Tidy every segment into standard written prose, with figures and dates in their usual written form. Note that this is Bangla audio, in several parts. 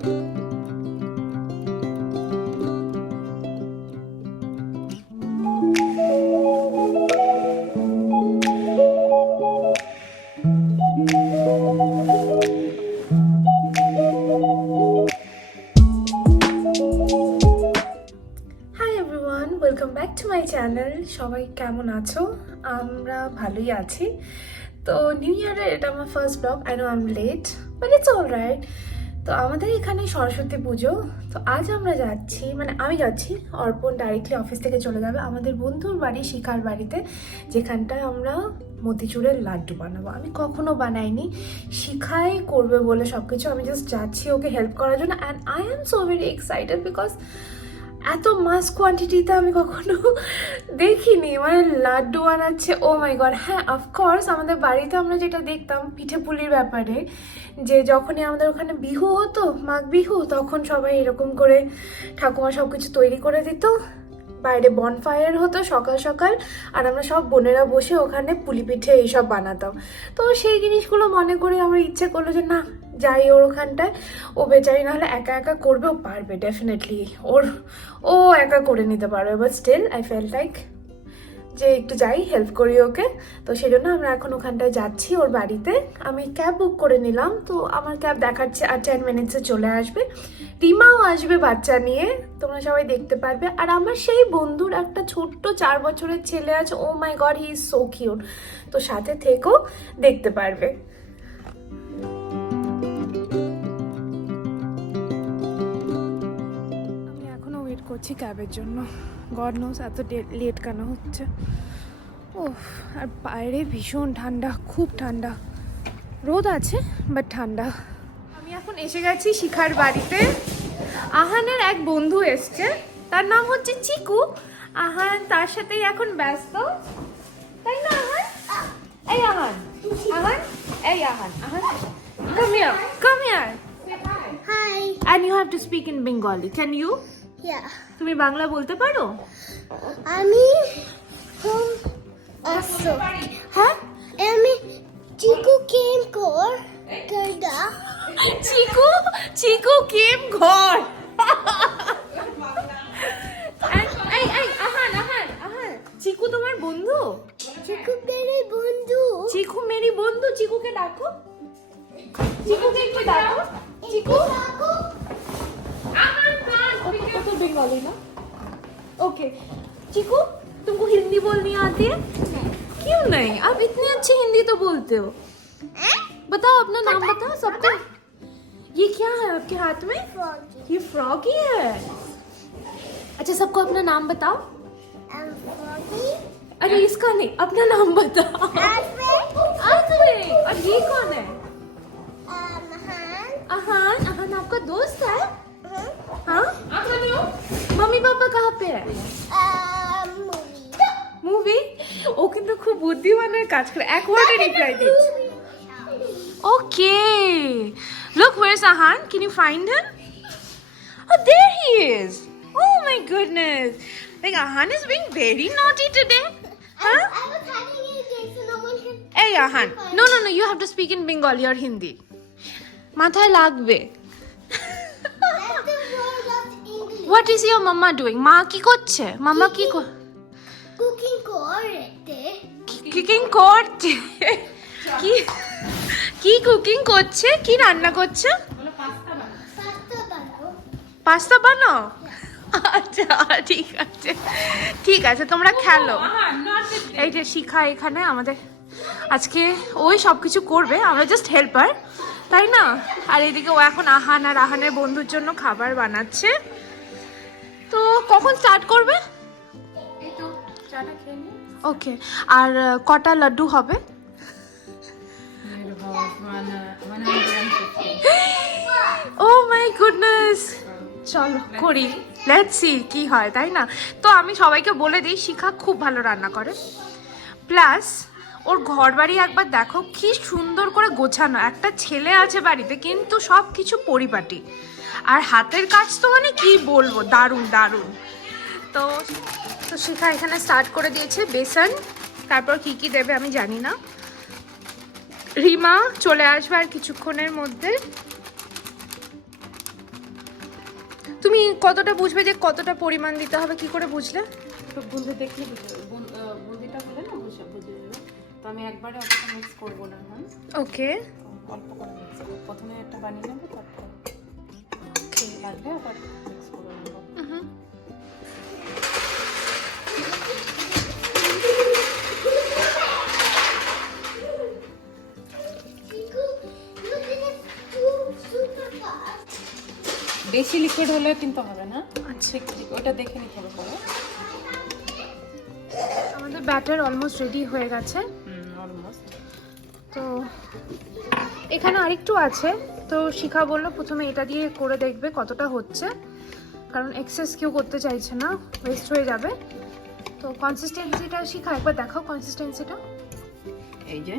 Welcome back to my channel. সবাই কেমন আছো? আমরা ভালোই আছি। তো নিউ ইয়ারের এটা আমার first blog. I know I am late but it's all right. তো আমাদের এখানে সরস্বতী পুজো। তো আজ আমরা যাচ্ছি, মানে আমি যাচ্ছি, অর্পণ ডাইরেক্টলি অফিস থেকে চলে যাবে আমাদের বন্ধুর বাড়ি শিখার বাড়িতে, যেখানটায় আমরা মতিচুরের লাড্ডু বানাবো। আমি কখনো বানাইনি, শিখাই করবে বলে সব কিছু। আমি জাস্ট যাচ্ছি ওকে হেল্প করার জন্য। And I am so very excited because এত মাস কোয়ান্টিটিতে আমি কখনো দেখিনি, মানে লাড্ডু বানাচ্ছে। ও মাই গড! হ্যাঁ, অফকোর্স আমাদের বাড়িতে আমরা যেটা দেখতাম পিঠে পুলির ব্যাপারে, যে যখনই আমাদের ওখানে বিহু হতো, মাঘ বিহু, তখন সবাই এরকম করে ঠাকুমা সব কিছু তৈরি করে দিত, বাইরে বনফায়ার হতো সকাল সকাল, আর আমরা সব বোনেরা বসে ওখানে পুলি পিঠে এইসব বানাতাম। তো সেই জিনিসগুলো মনে করে আমার ইচ্ছে করলো যে না, যাই ওর ওখানটায়। ও বেচারি নাহলে একা একা করবে, ও পারবে ডেফিনেটলি, ও একা করে নিতে পারবে, but still I feel like যে একটু যাই, হেল্প করি ওকে। তো সেই জন্য আমরা এখন ওখানটায় যাচ্ছি ওর বাড়িতে। আমি ক্যাব বুক করে নিলাম, তো আমার ক্যাব দেখাচ্ছে আর 10 মিনিটসে চলে আসবে। রিমাও আসবে বাচ্চা নিয়ে, তোমরা সবাই দেখতে পারবে। আর আমার সেই বন্ধুর একটা ছোট্ট 4 বছরের ছেলে আছে, oh my god, he is so cute. তো সাথে থেকেও দেখতে পারবে। আমি এখনো ওয়েট করছি ক্যাবের জন্য। গড নোস এত লেট কেন হচ্ছে। ও, আর বাইরে ভীষণ ঠান্ডা, খুব ঠান্ডা। রোদ আছে বাট ঠান্ডা। আমি এখন এসে গেছি শিখার বাড়িতে। আহানের এক বন্ধু এসছে, তার নাম হচ্ছে চিকু। আহান তার সাথেই এখন ব্যস্ত, তাই না আহান? এই আহান, আহান, এই Ahan, Ahan, come here, come here. Hi. And you have to speak in Bengali. Can you? Yeah. তুমি বাংলা বলতে পারো? আমি from Asso. হ্যাঁ, আমি চিকু কেম কর করদা। চিকু কেম ঘর। এই আহান, চিকু তোমার বন্ধু? চিকু মেরে বন্ধু। চিকু মেরি বন্ধু। চিকুকে ডাকো, চিকুকে একটু ডাকো। চিকু, तो बंगाली ना? ओके चिकू, तुमको हिंदी बोलनी आती है? क्यों नहीं? आप इतनी अच्छी हिंदी तो बोलते हो। बताओ अपना नाम, बताओ सबको। ये क्या है आपके हाथ में? ये फ्रॉगी है। अच्छा, सबको अपना नाम बताओ। अरे इसका नहीं, अपना नाम बताओ। और ये कौन है? अहान आपका दोस्त है? हाँ, मम्मी पापा कहाँ पे है? মুভি। ও কিন্তু খুব বুদ্ধিমানের কাজ করে, এক ওয়ার্ডে রিপ্লাই দিচ্ছে। ওকে, look, where's Ahan? Can you find him? Oh, there he is. Oh my goodness, like Ahan is being very naughty today. Huh? I was hiding in case no one can. Hey Ahan, no, you have to speak in Bengali or Hindi. মাথায় লাগবে। That's the word of English. What is your mama doing? মা কি করছে? মামা কি Cooking করতে। কুকিং করছে? কি কি কুকিং করছে? কি রান্না করছে? পাস্তা বানাও। পাস্তা বানাও? আচ্ছা, ঠিক আছে, তোমরা খেলো। এই যে শিখা এখানে আমাদের আজকে ওই সব কিছু করবে, আমরা জাস্ট হেল্পার, তাই না? আর এদিকে ও এখন আহান আর আহানের বন্ধুর জন্য খাবার বানাচ্ছে। তো কখন স্টার্ট করবে? ওকে, আর কটা লাড্ডু হবে? ও মাই গুডনেস, চলো করি, লেটস সি কি হয়, তাই না? তো আমি সবাইকে বলে দিই, শিখা খুব ভালো রান্না করে, প্লাস ওর ঘর বাড়ি একবার দেখো কি সুন্দর করে গোছানো। একটা ছেলে আছে বাড়িতে, কিন্তু সব কিছু পরিপাটি, আর হাতের কাজ তো মানে কি বলবো, দারুণ। তো শিখা এখানে স্টার্ট করে দিয়েছে বেসন, তারপর কি দেবে আমি জানি না। রিমা চলে আসবে আর কিছুক্ষণের মধ্যে। তুমি কতটা বুঝবে যে কতটা পরিমাণ দিতে হবে, কি করে বুঝলে? তো বুনতে দেখলে বুন্দিটা হলে না বুঝে যাবে। তো আমি একবারে অতটা মিক্স করবো না এখন। ওকে, অল্প করে মিক্স করবো। প্রথমে একটা বানিয়ে নেবো, তারপর লাগবে আবার মিক্স করে নেবো। বেশি লিকুইড হলে কিন্তু হবে না। আচ্ছা, ওটা দেখে নিতে হবে পরে। আমাদের ব্যাটার অলমোস্ট রেডি হয়ে গেছে। অলমোস্ট। তো এখানে আরেকটু আছে, তো শিখা বললো প্রথমে এটা দিয়ে করে দেখবে কতটা হচ্ছে, কারণ এক্সেস কেউ করতে চাইছে না, ওয়েস্ট হয়ে যাবে। তো কনসিস্টেন্সিটা শিখা একবার দেখাও, কনসিস্টেন্সিটা এই যে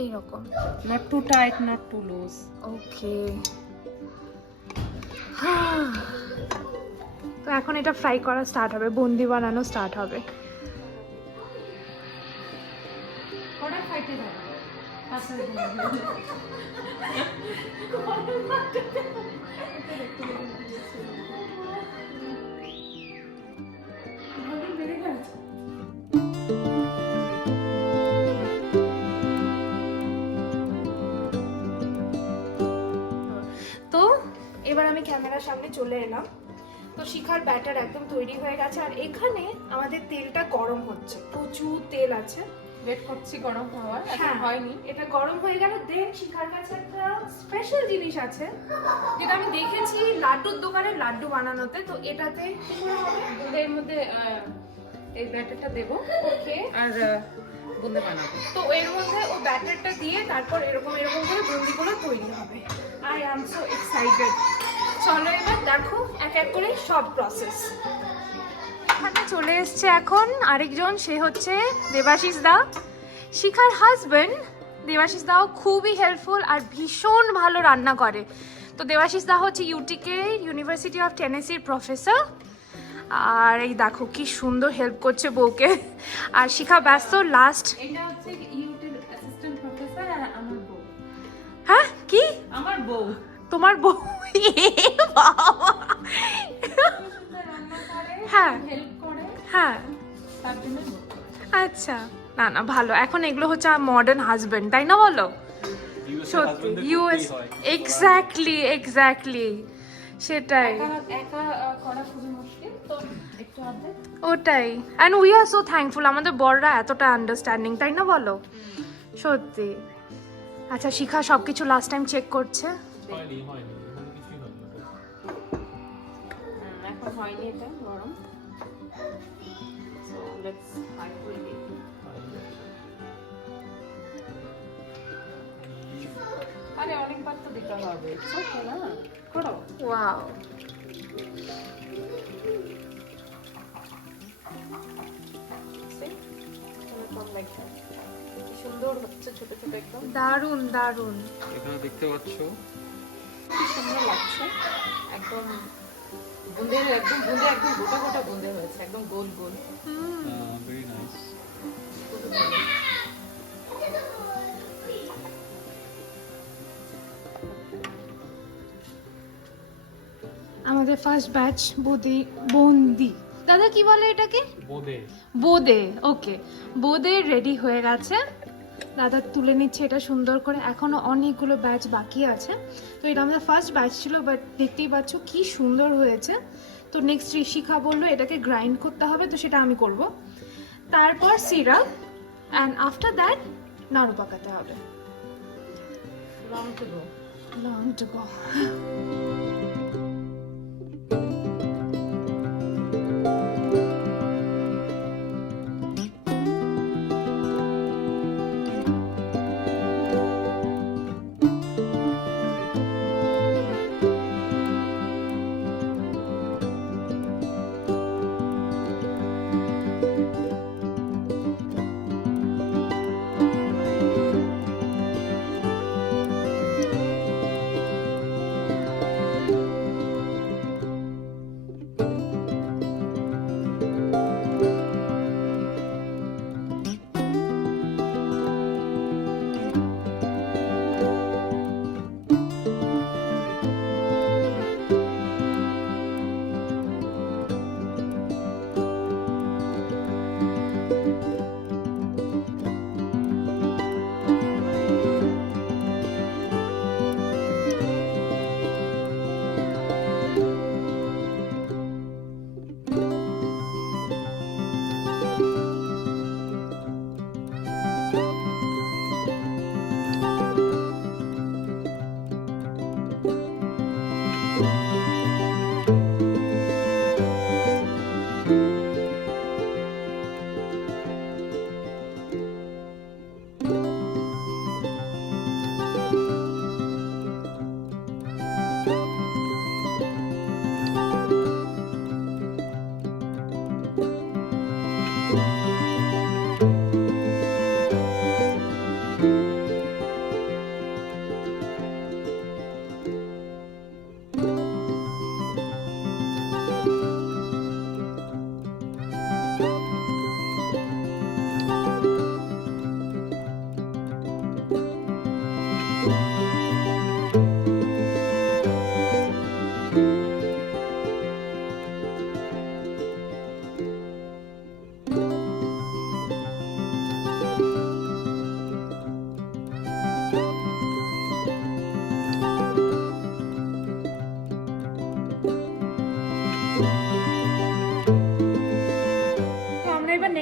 এইরকম, not too tight, not too loose. Okay. তো এখন এটা ফ্রাই করা স্টার্ট হবে, বুন্দি বানানো স্টার্ট হবে। কড়া খাইতে যাবে তো এবার আমি ক্যামেরার সামনে চলে এলাম। তো শিখার ব্যাটার একদম তৈরি হয়ে গেছে, আর এখানে আমাদের তেলটা গরম হচ্ছে, প্রচুর তেল আছে। ওয়েট করছি গরম হওয়ার, এখন হ্যাঁ, হয়নি। এটা গরম হয়ে গেল। দেন শিখার কাছে একটা স্পেশাল জিনিস আছে, যেটা আমি দেখেছি লাড্ডুর দোকানে লাড্ডু বানানোতে। তো এটাতে কি করে হবে? এর মধ্যে এই ব্যাটারটা দেবো, ওকে, আর বুন্দে বানাবো। তো এর মধ্যে ও ব্যাটারটা দিয়ে তারপর এরকম এরকম করে বুন্দিগুলো তৈরি হবে। I am so excited. চলো এবার দেখো এক এক করে সব প্রসেস। এখানে চলে এসছে এখন আরেকজন, সে হচ্ছে দেবাশিস দা, শিখার হাজবেন্ড। দেবাশিস দাও খুবই হেল্পফুল আর ভীষণ ভালো রান্না করে। তো দেবাশিস দা হচ্ছে ইউটিকে, ইউনিভার্সিটি অফ টেনেসির প্রফেসর। আর এই দেখো কি সুন্দর হেল্প করছে বউকে। আর শিখা ব্যস্ত লাস্ট। এটা হচ্ছে ইউটির অ্যাসিস্ট্যান্ট প্রফেসর আর আমার বউ। হ্যাঁ কি? আমার বউ তোমার বউ? বাবা, রান্না করে, হ্যাঁ হেল্প করে, হ্যাঁ, তার জন্য বউ। আচ্ছা, না না ভালো। এখন এগুলো হচ্ছে মডার্ন হাজবেন্ড, তাই না বলো? সত্যি ইউএস, এক্স্যাক্টলি এক্স্যাক্টলি সেটাই, একা করা খুবই মুশকিল, তো একটু অর্ধেক ওটাই। And we are so thankful, আমাদের বড়রা এতটা আন্ডারস্ট্যান্ডিং, তাই না বলো? সত্যি। আচ্ছা শিখা সব কিছু লাস্ট টাইম চেক করছে। এখন হয়নি, এটা গরম। সো লেটস হাই কুইক ইট। আরে অনেকবার তো দিতে হবে, ওকে না করো। ওয়াও, কি সুন্দর হচ্ছে, ছোট ছোট একদম দারুণ দারুণ। এখানে দেখতে পাচ্ছ কি সুন্দর লাগছে। একদম বুঁদে একদম গোটা গোটা বুঁদে হয়েছে, একদম গোল গোল। Very nice. আমাদের ফার্স্ট ব্যাচ বন্দি, দাদা কি বলে এটাকে? বোদে। ওকে, বোদে রেডি হয়ে গেছে। দাদা তুলে নিচ্ছে এটা সুন্দর করে, এখনো অনেকগুলো ব্যাচ বাকি আছে। তো এটা আমাদের ফার্স্ট ব্যাচ ছিল, বাট দেখতেই পাচ্ছ কি সুন্দর হয়েছে। তো নেক্সট শিখা বললো এটাকে গ্রাইন্ড করতে হবে, তো সেটা আমি করব। তারপর সিরাপ, অ্যান্ড আফটার দ্যাট নাড়ু পাকাতে হবে। Long to go.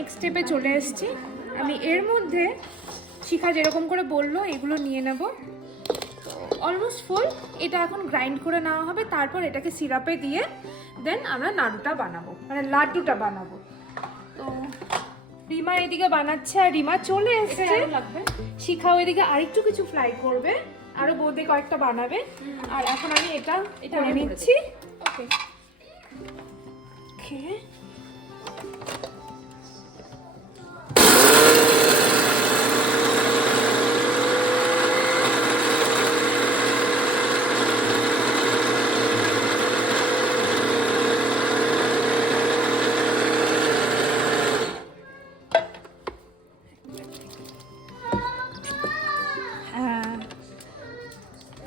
নেক্সট স্টেপে চলে এসেছি। আমি এর মধ্যে শিখা যেরকম করে বললো এগুলো নিয়ে নেব। Almost full. এটা এখন গ্রাইন্ড করে নেওয়া হবে, তারপর এটাকে সিরাপে দিয়ে দেন আমরা নাড়ুটা বানাবো, মানে লাড্ডুটা বানাবো। তো রিমা এদিকে বানাচ্ছে আর রিমা চলে এসেছে। শিখা ওইদিকে আরেকটু কিছু ফ্রাই করবে, আরো বৌদি কয়েকটা বানাবে। আর এখন আমি এটা করে নিচ্ছি। ওকে ওকে।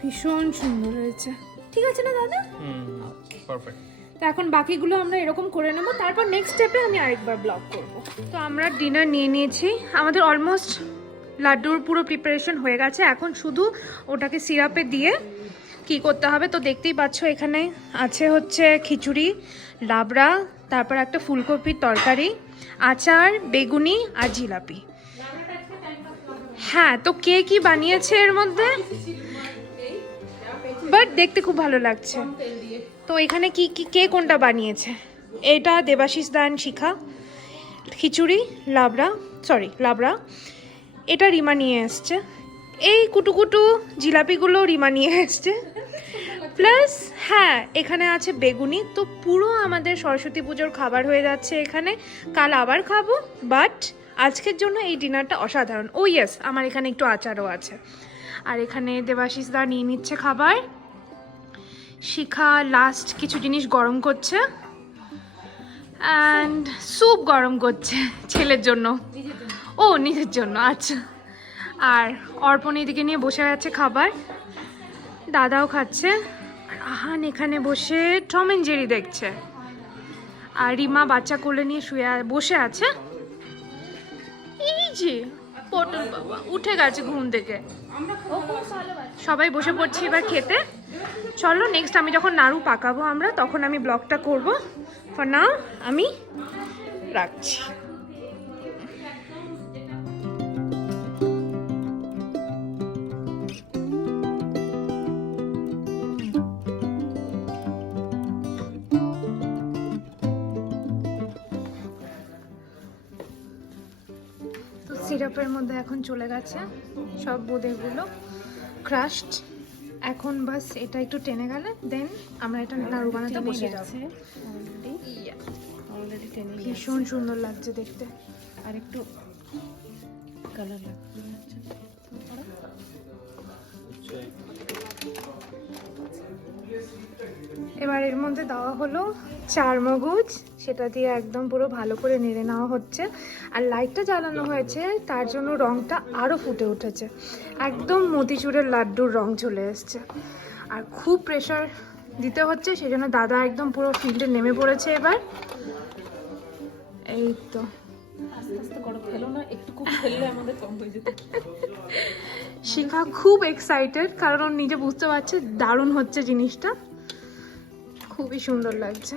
ভীষণ সুন্দর হয়েছে। ঠিক আছে না দাদা? পারফেক্ট। তো এখন বাকিগুলো আমরা এরকম করে নেব, তারপর নেক্সট স্টেপে আমি আরেকবার ব্লগ করব। তো আমরা ডিনার নিয়ে নিয়েছি, আমাদের অলমোস্ট লাড্ডুর পুরো প্রিপারেশন হয়ে গেছে। এখন শুধু ওটাকে সিরাপে দিয়ে কি করতে হবে তো দেখতেই পাচ্ছ। এখানে আছে হচ্ছে খিচুড়ি, লাবড়া, তারপর একটা ফুলকপির তরকারি, আচার, বেগুনি আর জিলাপি। হ্যাঁ, তো কে কি বানিয়েছে এর মধ্যে, বাট দেখতে খুব ভালো লাগছে। তো এখানে কি কি কে কোনটা বানিয়েছে? এটা দেবাশিস দান শিখা। খিচুড়ি, লাবড়া এটা রিমা নিয়ে এসছে। এই কুটুকুটু জিলাপিগুলো রিমা নিয়ে এসছে। প্লাস হ্যাঁ, এখানে আছে বেগুনি। তো পুরো আমাদের সরস্বতী পুজোর খাবার হয়ে যাচ্ছে এখানে। কাল আবার খাবো, বাট আজকের জন্য এই ডিনারটা অসাধারণ। ও ইয়েস, আমার এখানে একটু আচারও আছে। আর এখানে দেবাশিস দা নিয়ে নিচ্ছে খাবার। শিখা লাস্ট কিছু জিনিস গরম করছে, অ্যান্ড স্যুপ গরম করছে ছেলের জন্য। ও নিজের জন্য, আচ্ছা। আর অর্পণ এদিকে নিয়ে বসে আছে খাবার, দাদাও খাচ্ছে। আর আহান এখানে বসে টম এন্ড জেরি দেখছে। আর রিমা বাচ্চা কোলে নিয়ে বসে আছে। এই যে পটল বাবা উঠে গেছে ঘুম থেকে। সবাই বসে পড়ছি এবার খেতে। চলো নেক্সট আমি যখন নাড়ু পাকাবো আমরা, তখন আমি ব্লগটা করব। ফর নাও আমি রাখছি। তো সিরাপের মধ্যে এখন চলে গেছে সব বোঁদেগুলো ক্রাশড। এখন বাস এটা একটু টেনে গেলে দেন আমরা এটা নাড়ু বানাতে বসে যাচ্ছি। ভীষণ সুন্দর লাগছে দেখতে, আর একটু কালার লাগছে। এবার এর মধ্যে দেওয়া হলো চার মগজ, সেটা দিয়ে একদম পুরো ভালো করে নেড়ে নেওয়া হচ্ছে। আর লাইটটা জ্বালানো হয়েছে, তার জন্য রংটা আরও ফুটে উঠেছে। একদম মতিচুরের লাড্ডুর রং চলে এসছে। আর খুব প্রেশার দিতে হচ্ছে, সেই জন্য দাদা একদম পুরো ফিল্ডে নেমে পড়েছে এবার। এই তো আস্তে আস্তে করো, ফেলো না, একটু খুব ফেললে আমাদের কম হয়ে যেত। শিখা খুব এক্সাইটেড, কারণ ও নিজে বুঝতে পারছে দারুণ হচ্ছে জিনিসটা, খুবই সুন্দর লাগছে।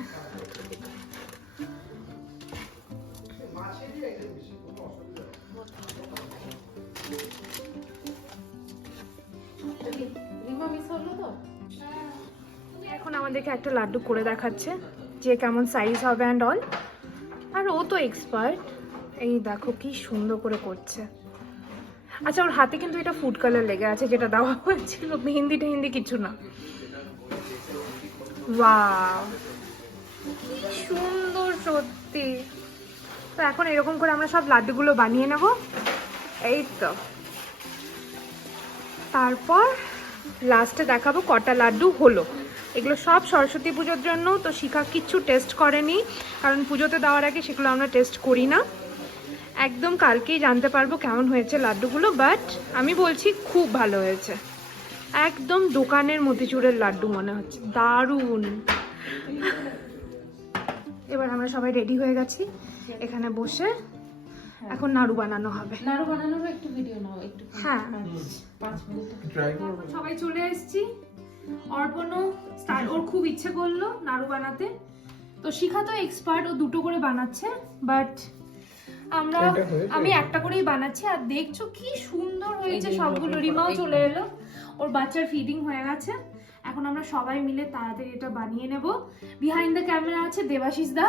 এখন আমাদেরকে একটা লাড্ডু করে দেখাচ্ছে যে কেমন সাইজ হবে অ্যান্ড অল। আর ও তো এক্সপার্ট, এই দেখো কি সুন্দর করে করছে। আচ্ছা, ওর হাতে কিন্তু এটা ফুড কালার লেগে আছে, যেটা দেওয়া হয়েছিল, মেহেন্দি টেহেন্দি কিছু না। ওয়াও, কি সুন্দর সত্যি। তো এখন এরকম করে আমরা সব লাড্ডুগুলো বানিয়ে নেব। এই তো, তারপর লাস্টে দেখাবো কটা লাড্ডু হলো। এগুলো সব সরস্বতী পুজোর জন্য। তো শিখা কিচ্ছু টেস্ট করেনি, কারণ পুজোতে দেওয়ার আগে সেগুলো আমরা টেস্ট করি না। একদম কালকেই জানতে পারবো কেমন হয়েছে লাড্ডুগুলো, বাট আমি বলছি খুব ভালো হয়েছে। একদম দোকানের মতিচুরের লাড্ডু মনে হচ্ছে, দারুণ। এবার আমরা সবাই রেডি হয়ে গেছি, এখানে বসে এখন নাড়ু বানানো হবে। নাড়ু বানানোর একটু ভিডিও নাও, একটু। হ্যাঁ, 5 মিনিট ট্রাই করব। সবাই চলে এসেছি। অর্পণও ওর খুব ইচ্ছে করলো নাড়ু বানাতে। তো শিখা তো এক্সপার্ট, ও দুটো করে বানাচ্ছে, বাট আমরা এটা হয়েছে? আমি একটা করেই বানাচ্ছি আর দেখছো কি সুন্দর হয়েছে এই যে সবগুলো। এগুলো রিমাও এইগুলো। চলে এলো, ওর বাচ্চার ফিডিং হয়ে গেছে। এখন আমরা সবাই মিলে তাড়াতাড়ি এটা বানিয়ে নেব। বিহাইন্ড দ্য ক্যামেরা আছে দেবাশিস দা,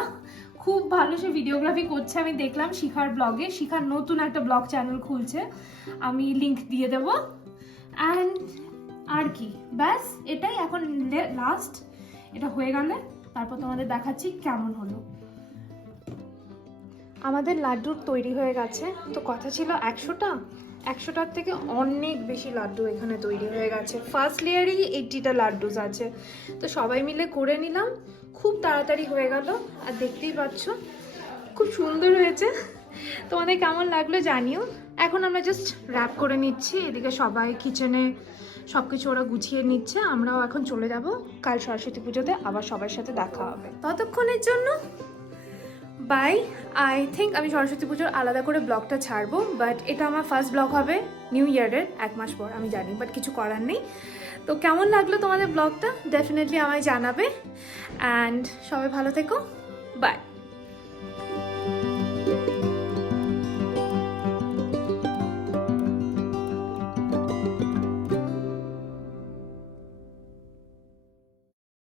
খুব ভালো সে ভিডিওগ্রাফি করছে। আমি দেখলাম শিখার ব্লগে, শিখার নতুন একটা ব্লগ চ্যানেল খুলছে, আমি লিংক দিয়ে দেবো। অ্যান্ড আর কি, ব্যাস এটাই এখন লাস্ট। এটা হয়ে গেলে তারপর তোমাদের দেখাচ্ছি কেমন হলো। আমাদের লাড্ডুর তৈরি হয়ে গেছে, তো কথা ছিল 100টার থেকে অনেক বেশি লাড্ডু এখানে তৈরি হয়ে গেছে। ফার্স্ট লেয়ারেই 80টা লাড্ডুস আছে, তো সবাই মিলে করে নিলাম, খুব তাড়াতাড়ি হয়ে গেল। আর দেখতেই পাচ্ছ খুব সুন্দর হয়েছে। তোমাদের কেমন লাগলো জানিও। এখন আমরা জাস্ট র্যাপ করে নিচ্ছি, এদিকে সবাই কিচেনে সব কিছু ওরা গুছিয়ে নিচ্ছে। আমরাও এখন চলে যাব, কাল সরস্বতী পুজোতে আবার সবার সাথে দেখা হবে। ততক্ষণের জন্য বাই। আই থিঙ্ক আমি সরস্বতী পুজোর আলাদা করে ব্লগটা ছাড়বো, বাট এটা আমার ফার্স্ট ব্লগ হবে নিউ ইয়ারের 1 মাস পর, আমি জানি, বাট কিছু করার নেই। তো কেমন লাগলো তোমাদের ব্লগটা ডেফিনেটলি আমায় জানাবে। অ্যান্ড সবাই ভালো থেকো, বাই।